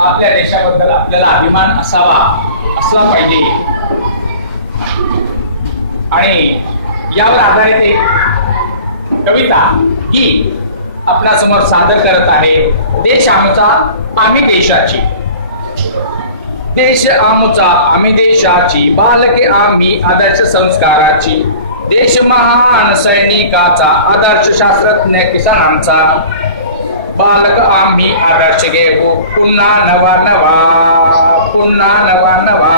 आपल्या देशाबद्दल आपल्याला अभिमान असावा, असला पाहिजे. आणि यावर आधारित एक कविता ही आपल्या समोर सादर करत आहे. देश आमचा आम्ही देशाची, देश आमचा आम्ही देशाची, बालके आम्ही आदर्श संस्काराची, देश महान सैनिकाचा, आदर्श शास्त्रज्ञ किसानांचा, बालक आम्ही आदर्श घेऊ पुन्हा नवा नवा, पुन्हा नवा नवा,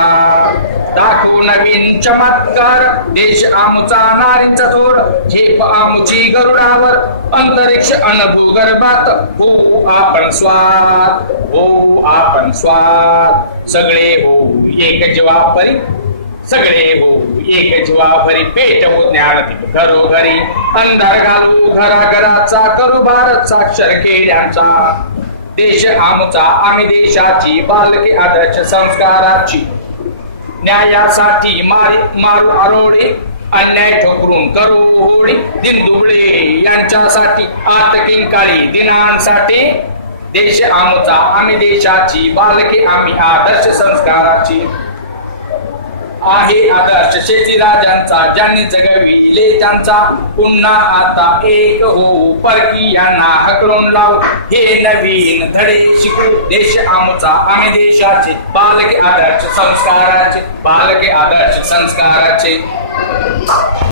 दाखवू नवीन चमत्कार, देश आमचा नारीचा थोर, झेप आमची गरुडावर, अंतरिक्ष अन भूगर्भात, हो आपण स्वात, हो आपण स्वात, सगळे हो एक जवाबदारी, सगळे हो एक जीवावरी, पेटवू ज्ञानदीप घरोघरी, अंधार घालू घराघराचा, करू भारत साक्षर खेड्यांचा, देश आमचा आम्ही देशाची, बालके आदर्श संस्काराची, न्यायासाठी मारू आरोडे, अन्याय ठोकरून करू होडी, दिनदुबळे यांच्यासाठी, आतकिंकाळी दिनांसाठी, देश आमचा आम्ही देशाची, बालके आम्ही आदर्श संस्काराची, आहे आदर्श शेती राजांचा, ज्यांनी जगविले त्यांचा, पुन्हा आता एक हो परकीयांना हकलून लाव, हे नवीन धडे शिकू, देश आमचा आम्ही देशाचे, बालके आदर्श संस्काराचे, बालके आदर्श संस्काराचे.